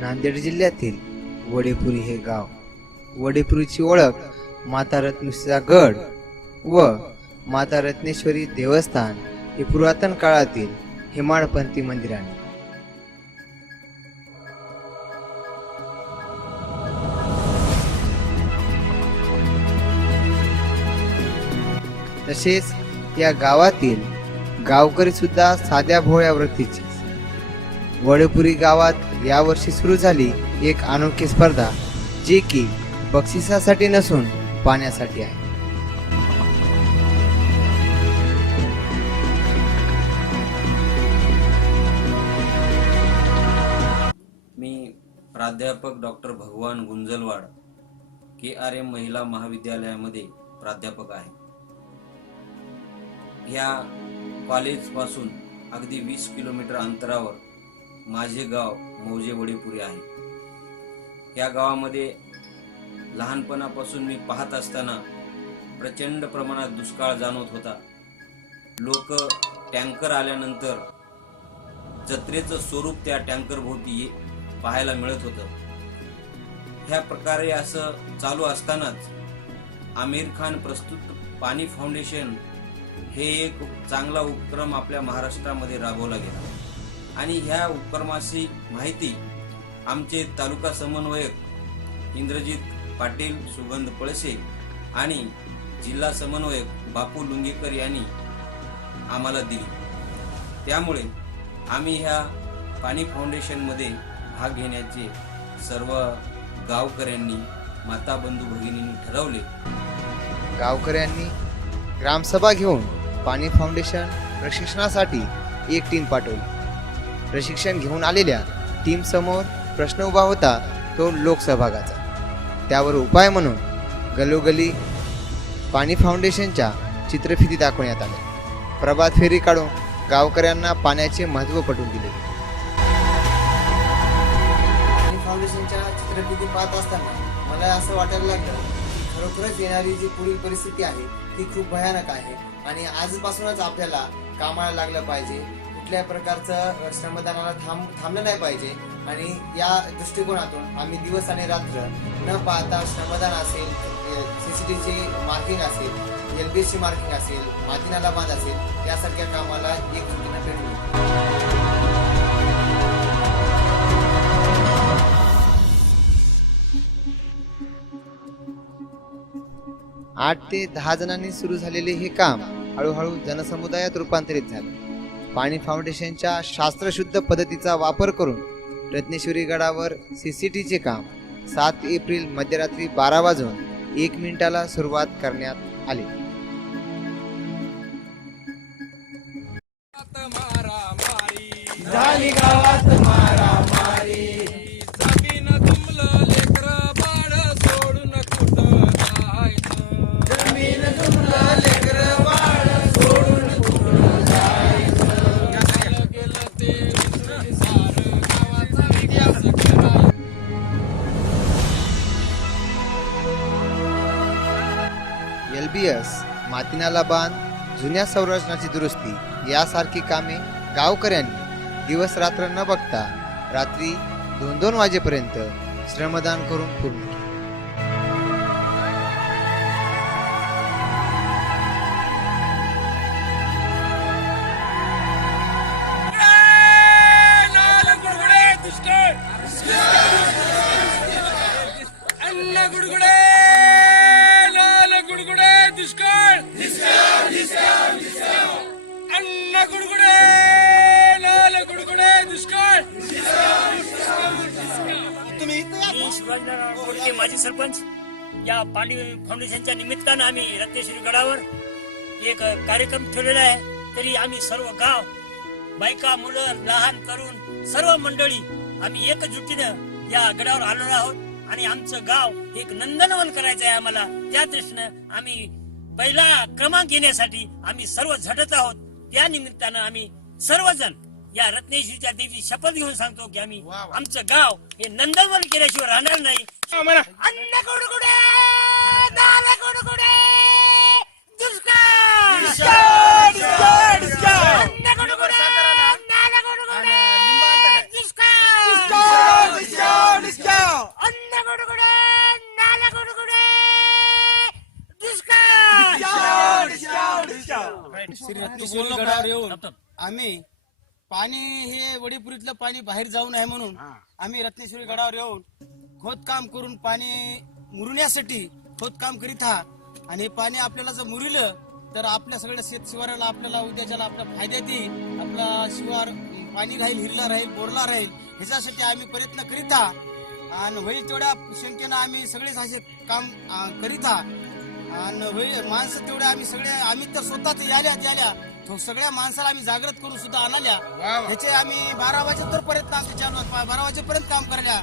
नांदेड जिल्ह्यातील वडेपुरी हे गाव. वडेपुरीची ओळख माता रत्नेश्वरीचा गड व माता रत्नेश्वरी देवस्थान हे पुरातन काळातील हिमाळपंथी मंदिराने तसेच या गावातील गावकरी सुद्धा साध्या भोळ्या वृत्तीचे. वडेपुरी गावात यावर्षी सुरू झाली एक अनोखी स्पर्धा जी की बक्षिसासाठी नसून पाण्यासाठी आहे. मी प्राध्यापक डॉक्टर भगवान गुंजलवाड के आर एम महिला महाविद्यालयामध्ये प्राध्यापक आहे. ह्या कॉलेजपासून अगदी वीस किलोमीटर अंतरावर माझे गाव मौजे वडेपुरी आहे. या गावामध्ये लहानपणापासून मी पाहत असताना प्रचंड प्रमाणात दुष्काळ जाणवत होता. लोक टँकर आल्यानंतर जत्रेचं स्वरूप त्या टँकर भोवती पाहायला मिळत होतं. ह्या प्रकारे असं चालू असतानाच आमिर खान प्रस्तुत पाणी फाउंडेशन हे एक चांगला उपक्रम आपल्या महाराष्ट्रामध्ये राबवला गेला. आणि ह्या उपक्रमाची माहिती आमचे तालुका समन्वयक इंद्रजित पाटील सुगंध पळसे आणि जिल्हा समन्वयक बापू लुंगेकर यांनी आम्हाला दिली. त्यामुळे आम्ही ह्या पाणी फाउंडेशनमध्ये भाग घेण्याचे सर्व गावकऱ्यांनी माता बंधू भगिनींनी ठरवले. गावकऱ्यांनी ग्रामसभा घेऊन पाणी फाउंडेशन प्रशिक्षणासाठी एक टीम पाठवली. प्रशिक्षण घेऊन आलेल्या टीम समोर प्रश्न उभा होता तो लोकसहभागाचा. त्यावर उपाय म्हणून गलोगली पाणी फाउंडेशनच्या चित्रफिती दाखवण्यात आल्या. प्रभात फेरी काढून गावकऱ्यांना पाण्याचे महत्त्व पटवून दिले. पाणी फाउंडेशनच्या चित्रफिती पाहत असताना मला असं वाटायला लागलं खरोखरच येणारी जी पुढील परिस्थिती आहे ती खूप भयानक आहे. आणि आजपासूनच आपल्याला कामाला लागलं पाहिजे. कुठल्याही प्रकारचं श्रमदानाला थांब थांबलं नाही पाहिजे. आणि या दृष्टिकोनातून आम्ही दिवस आणि रात्र न पाहता श्रमदान असेल सी सी टीची मार्किंग असेल एल बी सी मार्किंग असेल मातीनाला बांध असेल यासारख्या कामाला एक जुटीनं आठ ते दहा जणांनी सुरू झालेले हे काम हळूहळू जनसमुदायात रूपांतरित झाले. पाणी फाउंडेशनच्या शास्त्रशुद्ध पद्धतीचा वापर करून रत्नेश्वरी गडावर सी सी टीचे काम सात एप्रिल मध्यरात्री बारा वाजून एक मिनिटाला सुरुवात करण्यात आली. झाली गावात मारा. एल मातीनाला बांध जुन्या संरचनाची दुरुस्ती यासारखी कामे गावकऱ्यांनी दिवस रात्र न बघता रात्री दोन दोन वाजेपर्यंत श्रमदान करून पूर्ण मी शिवाजीनारायण कोडके माजी सरपंच या पाणी फाउंडेशनच्या निमित्तानं आम्ही रत्नेश्वरी गडावर एक कार्यक्रम ठेवलेला आहे. तरी आम्ही सर्व गाव बायका मुलं लहान तरुण सर्व मंडळी आम्ही एकजुटीनं या गडावर आलेलो आहोत. आणि आमचं गाव एक नंदनवन करायचं आहे आम्हाला. त्या दृष्टीनं आम्ही पहिला क्रमांक घेण्यासाठी आम्ही सर्व झटत आहोत. त्या निमित्तानं आम्ही सर्वजण या रत्नेश्वरीच्या देवी शपथ घेऊन सांगतो की आम्ही वा, आमचं गाव हे नंदनवन केल्याशिवाय राहणार नाही. अन्न दुष्काळ. दुष्काळ, दुष्काळ, आम्ही पाणी हे वडीपुरीतलं पाणी बाहेर जाऊ नये म्हणून आम्ही रत्नेश्वरी गडावर येऊन खोदकाम करून पाणी मुरण्यासाठी खोदकाम करीत आहात. आणि हे पाणी आपल्याला जर मुरिलं तर आपल्या सगळ्या शेत शिवाराला आपल्याला उद्याच्याला आपल्या फायद्यात येईल आपला शिवार अं, पाणी राहील हिरला राहील बोरला राहील ह्याच्यासाठी आम्ही प्रयत्न करीत आहात. आणि होईल तेवढ्या शंकेनं आम्ही सगळेच असे काम अं, करीत आहात. आणि होईल माणसं तेवढे आम्ही सगळे आम्ही तर स्वतःच याल्या याल्या तो सगळ्या माणसाला आम्ही जागृत करून सुद्धा आणल्या. ह्याचे आम्ही बारा वाजेतर पर्यंत आमचे चालू आहेत. बारा वाजेपर्यंत काम करायला.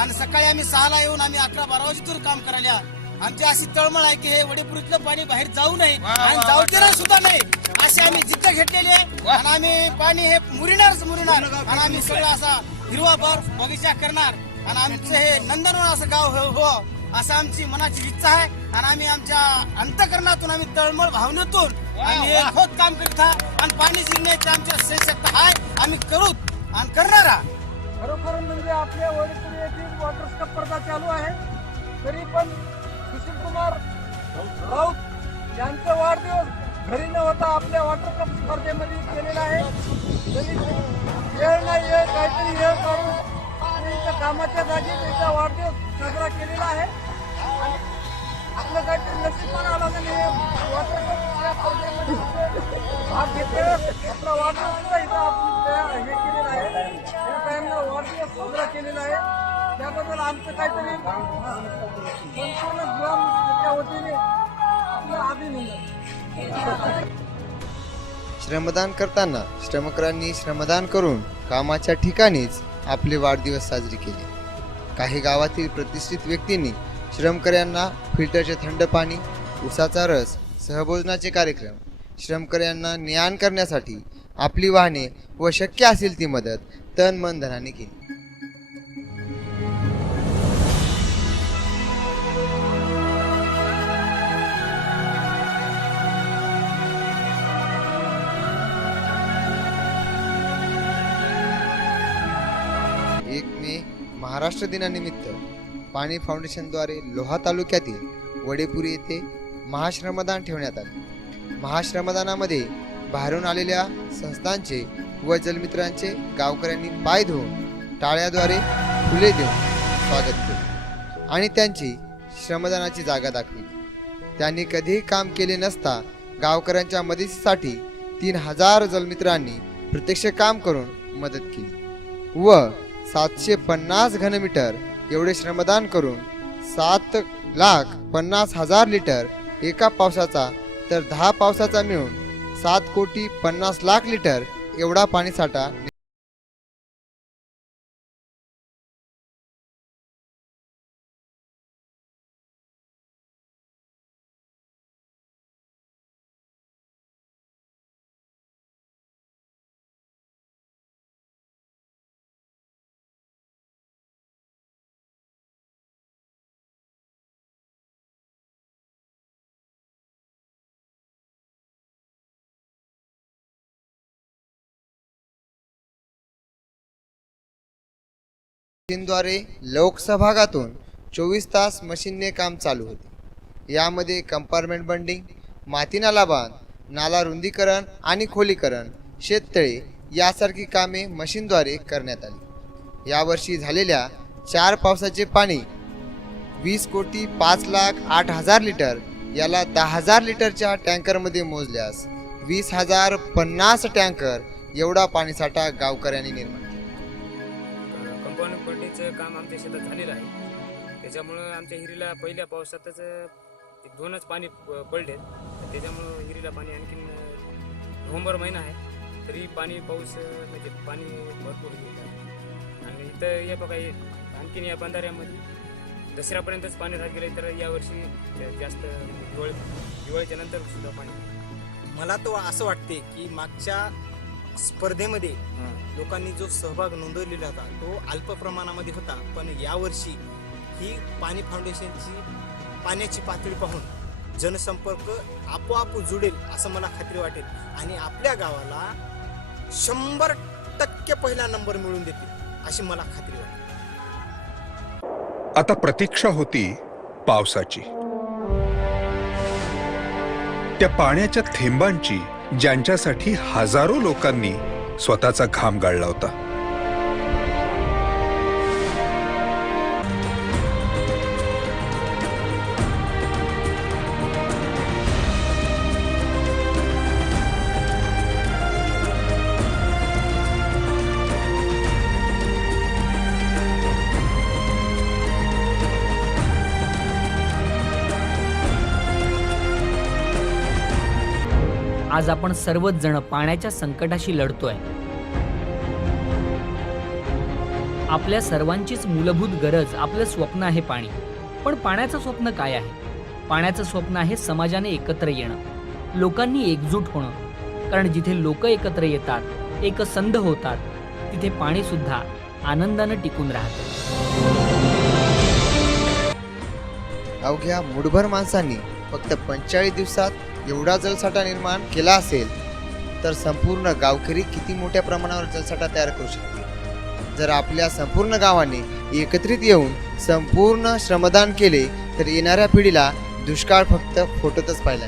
आणि सकाळी आम्ही सहाला येऊन आम्ही अकरा बारा वाजेतर काम करायला. आमची अशी तळमळ आहे की हे वडेपुरीतलं पाणी बाहेर जाऊ नये आणि जाऊ देणार सुद्धा नाही. असे आम्ही जिद्द घेतलेली आहे. आणि आम्ही पाणी हे मुरिणारच मुरिणार. आणि आम्ही सगळं असा हिरवा बर बगीचा करणार. आणि आमचं हे नंदनवन असं गाव हो हो. असं आमची मनाची इच्छा आहे. आणि आम्ही आमच्या अंतकरणातून आम्ही तळमळ भावनेतून आम्ही खोद काम करीत आहात. आणि पाणी जिरण्याची आमच्या सशक्त आहे आम्ही करू आणि करणार आहात. खरोखर म्हणजे आपल्या वडील येथील वॉटर स्पर्धा चालू आहे. तरी पण सुशील कुमार राऊत यांचा वाढदिवस घरी न होता आपल्या वॉटर कप स्पर्धेमध्ये केलेला आहे. तरी वेळ नाही वेळ काहीतरी वेळ काढून कामाच्या जागी त्यांचा वाढदिवस साजरा केलेला आहे. आपलं काहीतरी नशीब पण आलं नाही भाग घेतलेला आपला वाढदिवस इथं आपण हे केलेला आहे. या टाईमला वाढदिवस साजरा केलेला आहे. त्याबद्दल आमचं काहीतरी संपूर्ण ग्राम त्याच्या वतीने आपलं अभिनंदन. श्रमदान करताना श्रमकरांनी श्रमदान करून कामाच्या ठिकाणीच आपले वाढदिवस साजरे केले. काही गावातील प्रतिष्ठित व्यक्तींनी श्रमकऱ्यांना फिल्टरचे थंड पाणी उसाचा रस सहभोजनाचे कार्यक्रम श्रमकऱ्यांना ज्ञान करण्यासाठी आपली वाहने व शक्य असेल ती मदत तन मन धनाने केली. महाराष्ट्र दिनानिमित्त पाणी फाउंडेशनद्वारे लोहा तालुक्यातील वडेपुरी येथे महाश्रमदान ठेवण्यात आले. महाश्रमदानामध्ये बाहेरून आलेल्या संस्थांचे व जलमित्रांचे गावकऱ्यांनी पाय धुवून टाळ्याद्वारे फुले देऊन स्वागत केले आणि त्यांची श्रमदानाची जागा दाखवली. त्यांनी कधीही काम केले नसता गावकऱ्यांच्या मदतीसाठी तीन हजार जलमित्रांनी प्रत्यक्ष काम करून मदत केली व सातशे पन्नास घनमीटर. एवढे श्रमदान करून सात लाख पन्नास हजार लिटर एका पावसाचा तर दहा पावसाचा मिळून सात कोटी पन्नास लाख लिटर एवढा पाणीसाठा मशीनद्वारे लोकसभागातून चोवीस तास मशीनने काम चालू होते. यामध्ये कंपार्टमेंट बंडिंग माती नाला बांध नाला रुंदीकरण आणि खोलीकरण शेततळे यासारखी कामे मशीनद्वारे करण्यात आली. यावर्षी झालेल्या चार पावसाचे पाणी वीस कोटी पाच लाख आठ हजार लिटर याला दहा हजार लिटरच्या टँकरमध्ये मोजल्यास वीस हजार पन्नास टँकर एवढा पाणीसाठा गावकऱ्यांनी निर्माण काम आमच्या शेतात झालेलं आहे. त्याच्यामुळं आमच्या हिरीला पहिल्या पावसातच दोनच पाणी प- पडले त्याच्यामुळं हिरीला पाणी आणखीन नोव्हेंबर महिना आहे. तरी पाणी पाऊस म्हणजे पाणी भरपूर येत आहे. आणि इथं या बघा आणखीन या बंधाऱ्यामध्ये दसऱ्यापर्यंतच पाणी राहत गेले तर यावर्षी जास्त दिवाळी दिवाळीच्या नंतर सुद्धा पाणी मला तो असं वाटते की मागच्या स्पर्धेमध्ये लोकांनी जो सहभाग नोंदवलेला होता तो अल्प प्रमाणामध्ये होता. पण यावर्षी ही पाणी फाउंडेशनची पाण्याची पातळी पाहून जनसंपर्क आपोआप जुडेल असं मला खात्री वाटेल. आणि आपल्या गावाला शंभर टक्के पहिला नंबर मिळवून देतील अशी मला खात्री वाटते आता प्रतीक्षा होती पावसाची. त्या पाण्याच्या थेंबांची ज्यांच्यासाठी हजारो लोकांनी स्वतःचा घाम गाळला होता. आज आपण सर्वच जण पाण्याच्या संकटाशी लढतोय. आपल्या सर्वांचीच मूलभूत गरज आपलं स्वप्न आहे पाणी. पण पाण्याचं स्वप्न काय आहे? पाण्याचं स्वप्न आहे समाजाने एकत्र येणं. लोकांनी एकजूट होणं. कारण जिथे लोक एकत्र येतात एकसंध होतात तिथे पाणी सुद्धा आनंदानं टिकून राहतं. अवघ्या मुठभर माणसांनी फक्त पंचेचाळीस दिवसात एवढा जलसाठा निर्माण केला असेल तर संपूर्ण गावकरी किती मोठ्या प्रमाणावर जलसाठा तयार करू शकतील? जर आपल्या संपूर्ण गावाने एकत्रित येऊन संपूर्ण श्रमदान केले तर येणाऱ्या पिढीला दुष्काळ फक्त फोटोतच पाहिला